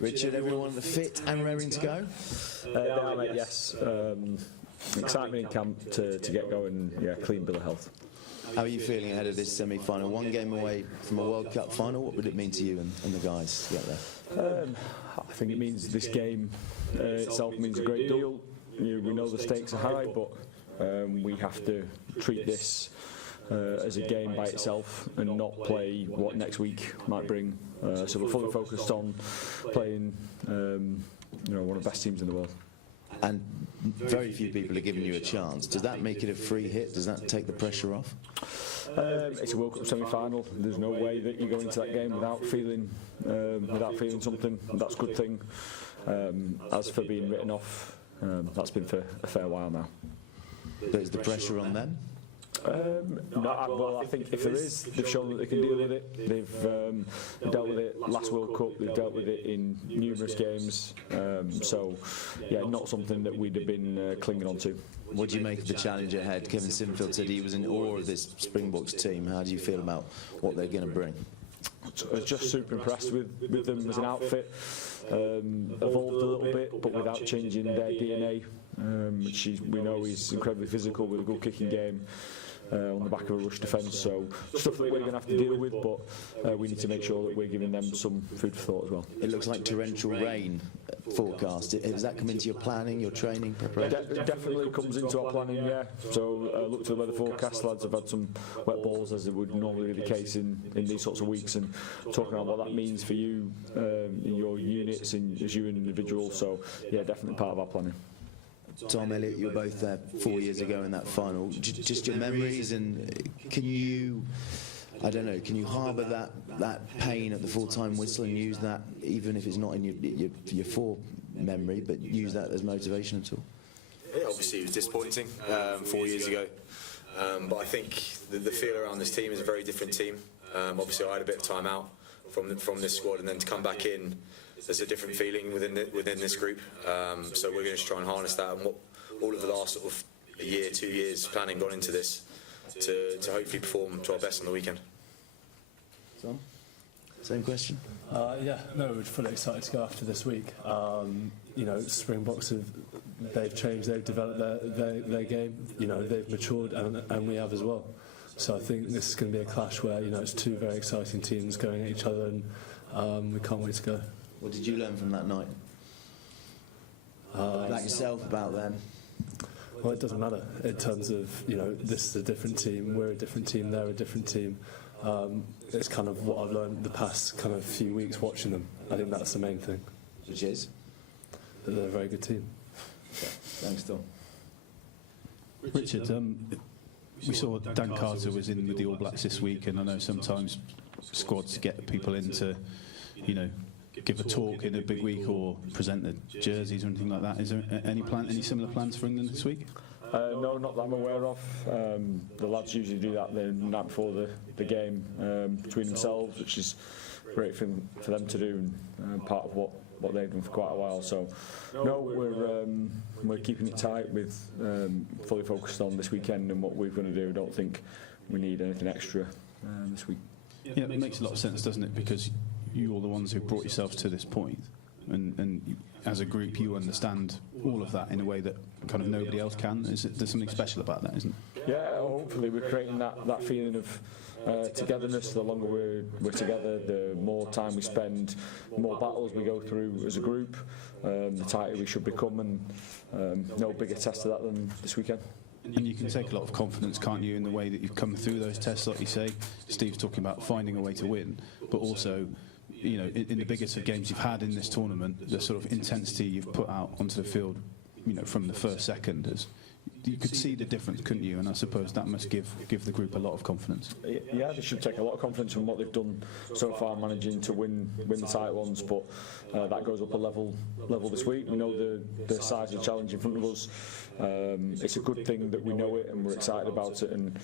Richard, everyone fit and raring to go? They are, mate, yes. Excitement in camp to get going, yeah, clean bill of health. How are you feeling ahead of this semi-final? One game away from a World Cup final, what would it mean to you and the guys to get there? I think it means this game itself means a great deal. We know the stakes are high, but we have to treat this as a game by itself and not play what next week might bring. So we're fully focused on playing one of the best teams in the world. And very few people are giving you a chance. Does that make it a free hit? Does that take the pressure off? It's a World Cup semi-final. There's no way that you go into that game without feeling something. That's a good thing. As for being written off, that's been for a fair while now. But is the pressure on them? Well, I think if there is, they've shown that they can deal with it. They've dealt with it last World Cup, they've dealt with it in numerous games. So, yeah, not something that we'd have been clinging on to. What do you make of the challenge ahead? Kevin Sinfield said he was in awe of this Springboks team. How do you feel about what they're going to bring? I was just super impressed with them as an outfit. Evolved a little bit, but without changing their DNA, which we know is incredibly physical with a good kicking game. On the back of a rush defence, so stuff that we're going to have to deal with, but we need to make sure that we're giving them some food for thought as well. It looks like torrential rain forecast. Has that come into your planning, your training, preparation? It definitely comes into our planning, yeah. So look to the weather forecast, lads have had some wet balls, as it would normally be the case in these sorts of weeks, and talking about what that means for you, in your units, and as you an individual, so yeah, definitely part of our planning. Tom, Elliot, you were both there 4 years ago in that final. Just your memories, and can you harbour that pain at the full-time whistle and use that, even if it's not in your fore memory, but use that as motivation at all? Yeah, obviously it was disappointing 4 years ago, but I think the feel around this team is a very different team. Obviously I had a bit of time out from this squad, and then to come back in, there's a different feeling within this group. So we're going to try and harness that, and what all of the last sort of a year, 2 years planning gone into this to hopefully perform to our best on the weekend. Tom, same question. Yeah, no, we're fully excited to go after this week. Springboks they've changed, they've developed their game. They've matured, and we have as well. So I think this is going to be a clash where it's two very exciting teams going at each other, and we can't wait to go. What did you learn from that night? About yourself, about them? Well, it doesn't matter in terms of, this is a different team, we're a different team, they're a different team. It's kind of what I've learned the past kind of few weeks watching them. I think that's the main thing. Which is? That they're a very good team. Okay. Thanks, Tom. Richard, we saw Dan Carter was in with the All Blacks this week, and I know sometimes squads get people in to, give a talk in a big week or present the jerseys or anything like that. Is there any similar plans for England this week? No, not that I'm aware of. The lads usually do that the night before the game between themselves, which is great for them to do, and part of what they've done for quite a while. So, no, we're keeping it tight with fully focused on this weekend and what we're going to do. I don't think we need anything extra this week. Yeah, it makes a lot of sense, doesn't it? Because you're the ones who brought yourselves to this point, and as a group you understand all of that in a way that kind of nobody else can. There's something special about that, isn't it? Yeah, hopefully we're creating that feeling of togetherness. The longer we're together, the more time we spend, the more battles we go through as a group, the tighter we should become, and no bigger test to that than this weekend. And you can take a lot of confidence, can't you, in the way that you've come through those tests, like you say. Steve's talking about finding a way to win, but also, in the biggest of games you've had in this tournament, the sort of intensity you've put out onto the field, from the first second, you could see the difference, couldn't you? And I suppose that must give the group a lot of confidence. Yeah, they should take a lot of confidence from what they've done so far, managing to win the tight ones. But that goes up a level this week. We know the size of the challenge in front of us. It's a good thing that we know it and we're excited about it. And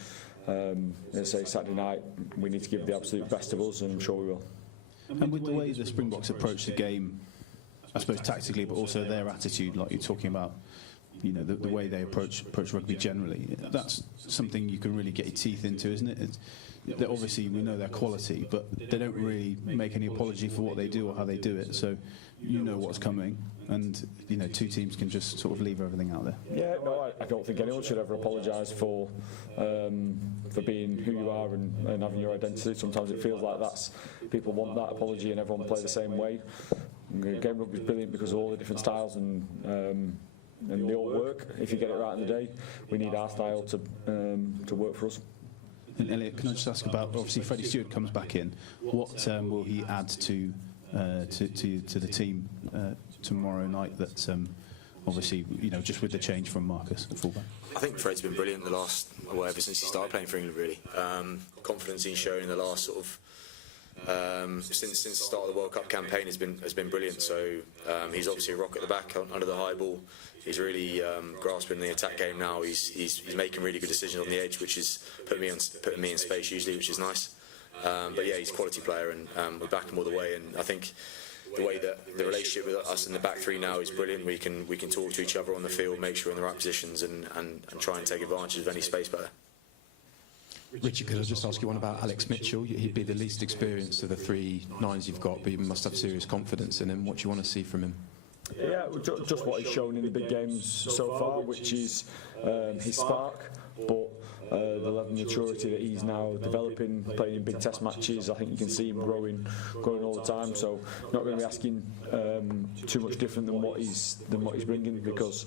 as I say, Saturday night, we need to give the absolute best of us, and I'm sure we will. And with the way the Springboks approach the game, I suppose tactically, but also their attitude, like you're talking about, you know, the way they approach rugby generally. That's something you can really get your teeth into, isn't it? Obviously, we know their quality, but they don't really make any apology for what they do or how they do it. So you know what's coming, and you know, two teams can just sort of leave everything out there. Yeah, no, I don't think anyone should ever apologise for being who you are and having your identity. Sometimes it feels like people want that apology, and everyone play the same way. Game rugby is brilliant because of all the different styles, and they all work. If you get it right in the day, we need our style to work for us. And Elliot, can I just ask about, obviously Freddie Stewart comes back in. What will he add to the team tomorrow night? That obviously, you know, just with the change from Marcus at fullback. I think Fred's been brilliant ever since he started playing for England. Really, confidence he's shown in the last sort of since the start of the World Cup campaign has been brilliant. So he's obviously a rock at the back under the high ball. He's really grasping the attack game now. He's making really good decisions on the edge, which is putting me in space usually, which is nice. But yeah, he's a quality player, and we back him all the way. And I think the way that the relationship with us in the back three now is brilliant. We can talk to each other on the field, make sure we're in the right positions, and try and take advantage of any space better. Richard, could I just ask you one about Alex Mitchell? He'd be the least experienced of the 3 nines you've got, but you must have serious confidence in him. What do you want to see from him? Yeah, just what he's shown in the big games so far, which is his spark, but the level of maturity that he's now developing, playing in big test matches. I think you can see him growing all the time. So not going to be asking too much different than what he's bringing, because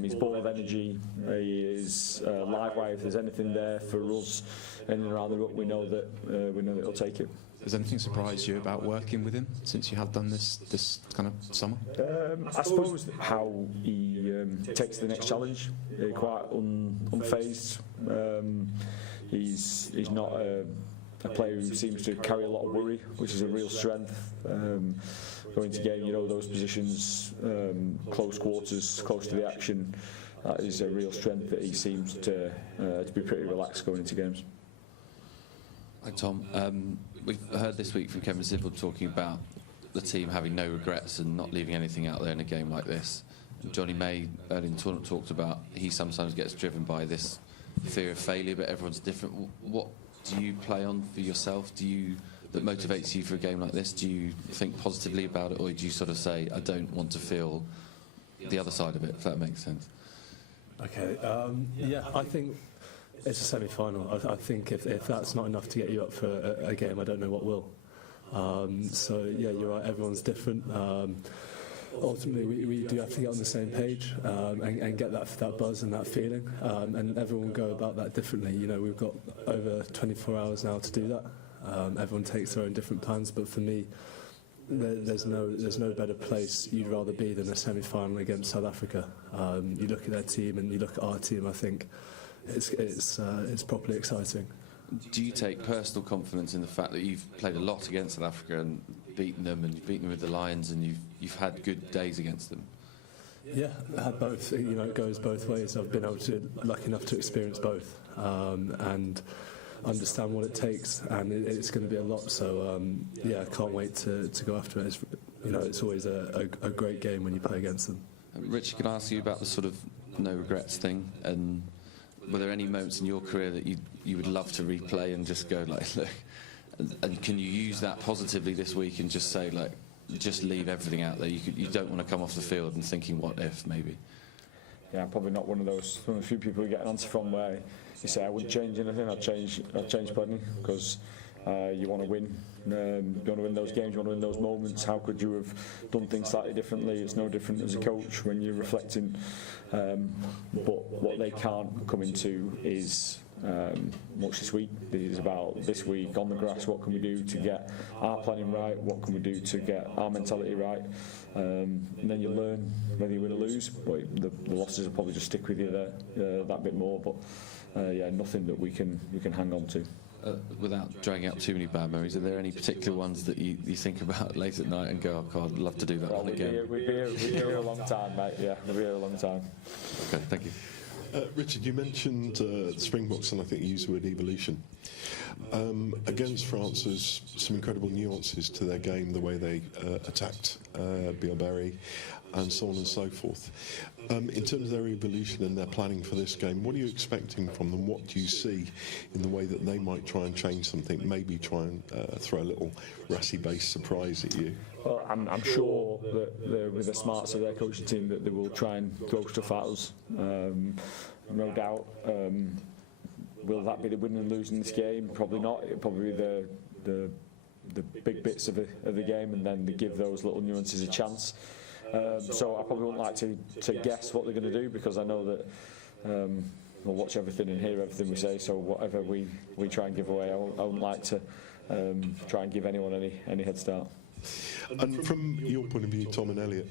he's ball of energy. He is live wire. If there's anything there for us in and around the ruck, we know that he'll take it. Has anything surprised you about working with him since you have done this kind of summer? I suppose how he takes the next challenge, quite unfazed. He's not a player who seems to carry a lot of worry, which is a real strength. Going to game, you know, those positions, close quarters, close to the action, that is a real strength that he seems to be pretty relaxed going into games. Hi Tom, we've heard this week from Kevin Sibbald talking about the team having no regrets and not leaving anything out there in a game like this. And Johnny May early in the tournament talked about he sometimes gets driven by this fear of failure, but everyone's different. What do you play on for yourself? That motivates you for a game like this? Do you think positively about it, or do you sort of say, I don't want to feel the other side of it, if that makes sense? Okay, yeah, I think it's a semi-final. I think if that's not enough to get you up for a game, I don't know what will. So yeah, you're right, everyone's different. Ultimately, we do have to get on the same page and get that buzz and that feeling, and everyone will go about that differently. You know, we've got over 24 hours now to do that. Everyone takes their own different plans, but for me, there's no better place you'd rather be than a semi-final against South Africa. You look at their team and you look at our team, I think it's properly exciting. Do you take personal confidence in the fact that you've played a lot against South Africa and beaten them, and you've beaten them with the Lions, and you've had good days against them? Yeah, I had both. You know, it goes both ways. I've been lucky enough to experience both and understand what it takes, and it's going to be a lot. So yeah, I can't wait to go after it. It's always a great game when you play against them. Richard, can I ask you about the sort of no regrets thing? And were there any moments in your career that you would love to replay and just go like, look, and can you use that positively this week and just say, like, just leave everything out there? You don't want to come off the field and thinking, what if, maybe? Yeah, I'm probably not one of the few people who get an answer from where you say I wouldn't change anything. I'd change plenty, because you want to win. You want to win those games. You want to win those moments. How could you have done things slightly differently? It's no different as a coach when you're reflecting. But what they can't come into is much this week. It is about this week on the grass. What can we do to get our planning right? What can we do to get our mentality right? And then you learn whether you win or lose. But the losses will probably just stick with you there that bit more. But yeah, nothing that we can hang on to. Without dragging up too many bad memories, are there any particular ones that you think about late at night and go, oh God, I'd love to do that one again? We'd be here a long time, mate. Yeah, we'll be here a long time. Okay, thank you. Richard, you mentioned Springboks, and I think you used the word evolution. Against France, there's some incredible nuances to their game, the way they attacked Bilberry, and so on and so forth. In terms of their evolution and their planning for this game, what are you expecting from them? What do you see in the way that they might try and change something, maybe try and throw a little Rassie-based surprise at you? Well, I'm sure that with the smarts of their coaching team that they will try and throw stuff at us. No doubt. Will that be the winning and losing this game? Probably not. It'll probably be the big bits of the game, and then they give those little nuances a chance. So I probably wouldn't like to guess what they're going to do, because I know that we'll watch everything and hear everything we say. So whatever we try and give away, I wouldn't like to try and give anyone any head start. And from your point of view, Tom and Elliot,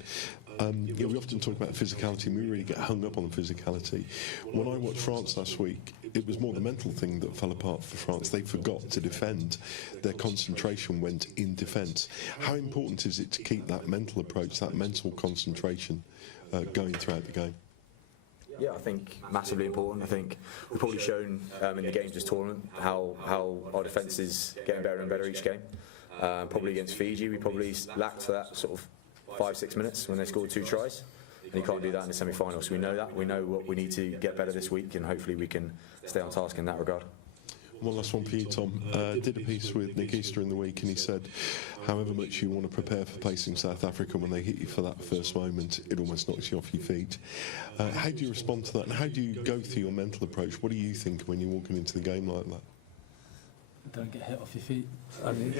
we often talk about physicality, and we really get hung up on the physicality. When I watched France last week, it was more the mental thing that fell apart for France. They forgot to defend. Their concentration went in defence. How important is it to keep that mental approach, that mental concentration going throughout the game? Yeah, I think massively important. I think we've probably shown in the games this tournament how our defence is getting better and better each game. Probably against Fiji, we probably lacked that sort of 5-6 minutes when they scored 2 tries, and you can't do that in the semi-final. So we know that. We know what we need to get better this week, and hopefully we can stay on task in that regard. One last one for you, Tom. Did a piece with Nick Easter in the week, and he said, however much you want to prepare for facing South Africa, when they hit you for that first moment, it almost knocks you off your feet. How do you respond to that, and how do you go through your mental approach? What do you think when you're walking into the game like that? Don't get hit off your feet. I mean,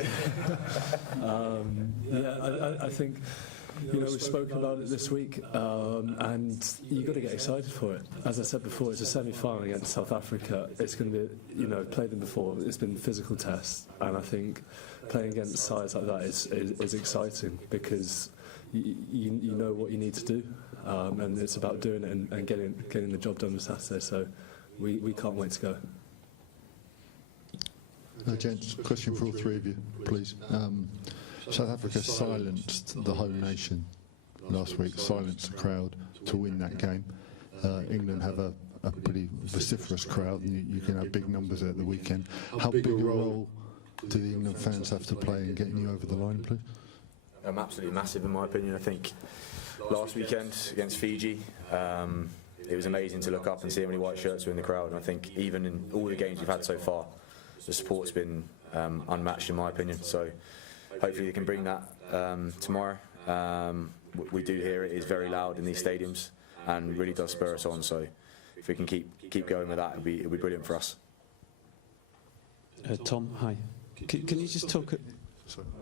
I think, we've spoken about it this week, and you've got to get excited for it. As I said before, it's a semi-final against South Africa. It's going to be, played them before. It's been physical tests, and I think playing against sides like that is exciting, because you know what you need to do, and it's about doing it and getting the job done on Saturday. So we can't wait to go. Gents, question for all three of you, please. South Africa silenced the whole nation last week, silenced the crowd to win that game. England have a pretty vociferous crowd, and you can have big numbers at the weekend. How big a role do the England fans have to play in getting you over the line, please? Absolutely massive, in my opinion. I think last weekend against Fiji, it was amazing to look up and see how many white shirts were in the crowd. And I think even in all the games we've had so far, the support's been unmatched, in my opinion. So hopefully they can bring that tomorrow. We do hear it is very loud in these stadiums and really does spur us on. So if we can keep going with that, it'll be brilliant for us. Tom, hi. Can you just talk?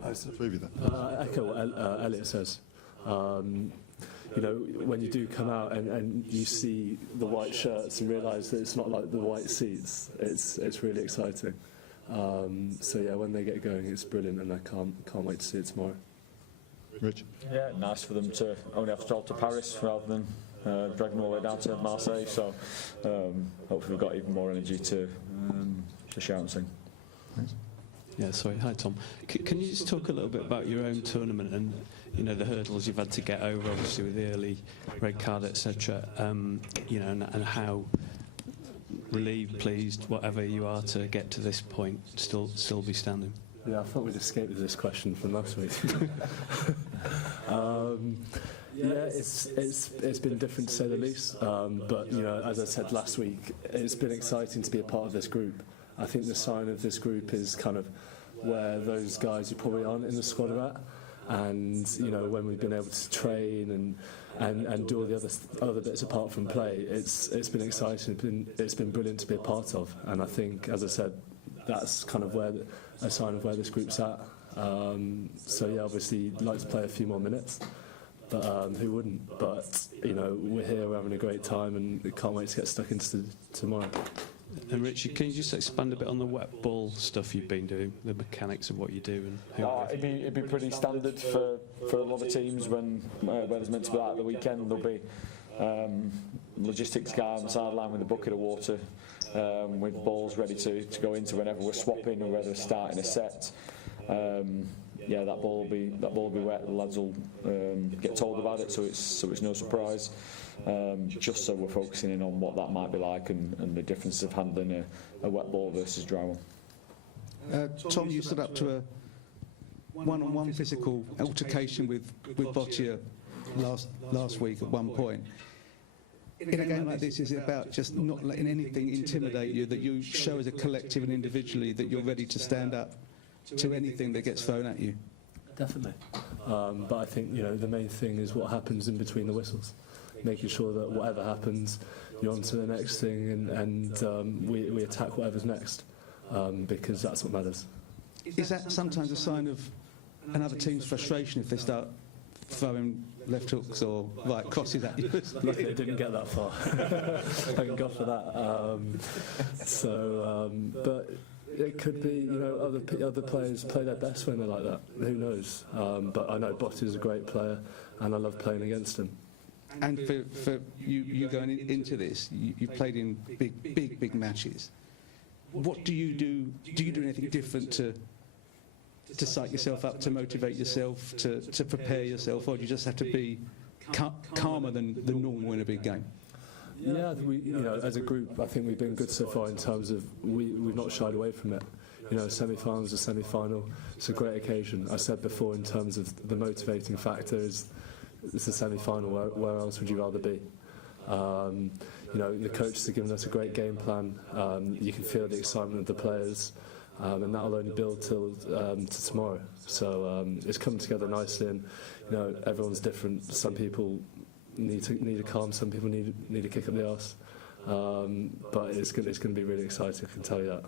Echo what Elliot says. When you do come out and you see the white shirts and realise that it's not like the white seats, it's really exciting. So yeah, when they get going, it's brilliant, and I can't wait to see it tomorrow. Rich? Yeah, nice for them to only have to travel to Paris rather than dragging all the way down to Marseille. So hopefully we've got even more energy to shout and sing. Thanks. Yeah, sorry. Hi, Tom. Can you just talk a little bit about your own tournament and the hurdles you've had to get over, obviously with the early red card, etc. And how relieved, pleased, whatever you are to get to this point, still be standing. Yeah, I thought we'd escaped this question from last week. It's been different to say the least. But as I said last week, it's been exciting to be a part of this group. I think the sign of this group is kind of where those guys who probably aren't in the squad are at, and when we've been able to train and do all the other bits apart from play, it's been exciting. It's been brilliant to be a part of, and I think, as I said, that's kind of a sign of where this group's at. So yeah, obviously you'd like to play a few more minutes, but who wouldn't? But we're here, we're having a great time, and we can't wait to get stuck into tomorrow. And Richard, can you just expand a bit on the wet ball stuff you've been doing, the mechanics of what you do? It'd be pretty standard for a lot of teams when there's meant to be that at the weekend. There'll be logistics guy on the sideline with a bucket of water, with balls ready to go into whenever we're swapping or whether we're starting a set. That ball will be wet. The lads will get told about it, so it's no surprise. Just so we're focusing in on what that might be like and the difference of handling a wet ball versus dry one. Tom, you stood up to one-on-one physical altercation with Boccia last week at one point. In a game like this, is it about just not letting anything intimidate you, that you show as a collective and individually that you're ready to stand up to anything that gets thrown at you? Definitely. But I think, the main thing is what happens in between the whistles. Making sure that whatever happens, you're on to the next thing and we attack whatever's next, because that's what matters. Is that sometimes a sign of another team's frustration if they start throwing left hooks or right crosses at you? Luckily it didn't get that far. Thank God for that. But it could be, other players play their best when they're like that. Who knows? But I know Bottas is a great player and I love playing against him. And for you going into this, you played in big matches. What do you do? Do you do anything different to psych yourself up, to motivate yourself, to prepare yourself, or do you just have to be calmer than normal in a big game? Yeah, as a group, I think we've been good so far in terms of we've not shied away from it. Semi-final is a semi-final. It's a great occasion. I said before, in terms of the motivating factor, is it's a semi-final. Where else would you rather be? The coaches have given us a great game plan. You can feel the excitement of the players. And that'll only build till to tomorrow. So it's come together nicely, and everyone's different. Some people need a calm, some people need a kick up the arse. But it's going to be really exciting, I can tell you that.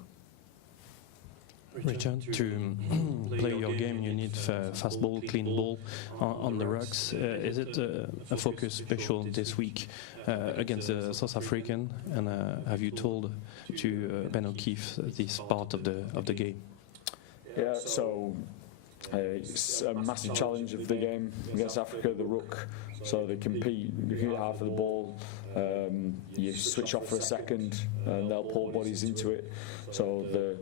Richard, to play your game you need fast ball, clean ball on the rucks. Is it a focus special this week against the South African? And have you told to Ben O'Keefe this part of the game? Yeah, so it's a massive challenge of the game against Africa, the ruck. So they compete hard for the ball. You switch off for a second and they'll pull bodies into it. So they're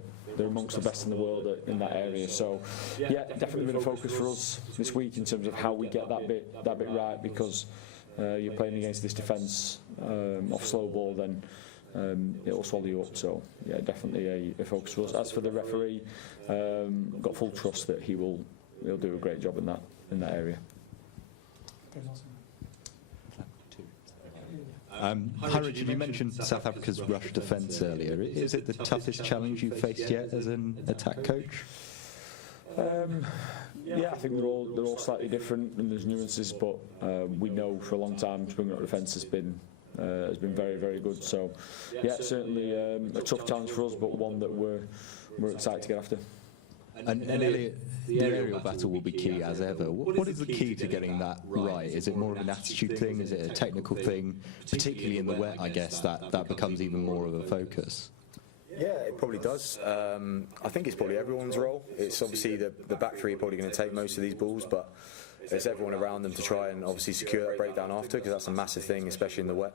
amongst the best in the world in that area. So yeah, definitely been a focus for us this week in terms of how we get that bit right, because you're playing against this defence off slow ball, then it'll swallow you up. So yeah, definitely a focus for us. As for the referee, got full trust that he'll do a great job in that area. Hi Richard, you mentioned South Africa's rush defence earlier. Is it the toughest challenge you've faced yet as an attack coach? Yeah, I think they're all slightly different and there's nuances, but we know for a long time springing up defence has been very, very good. So yeah, certainly a tough challenge for us, but one that we're excited to get after. And Elliot, the aerial battle will be key as ever. What is the key to getting that right? Is it more of an attitude thing? Is it a technical thing? Particularly in the wet, I guess, that becomes even more of a focus. Yeah, it probably does. I think it's probably everyone's role. It's obviously the back three are probably going to take most of these balls, but it's everyone around them to try and obviously secure that breakdown after, because that's a massive thing, especially in the wet.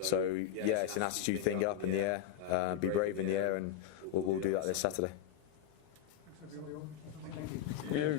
So yeah, it's an attitude thing. Get up in the air, be brave in the air, and we'll do that this Saturday. Yeah.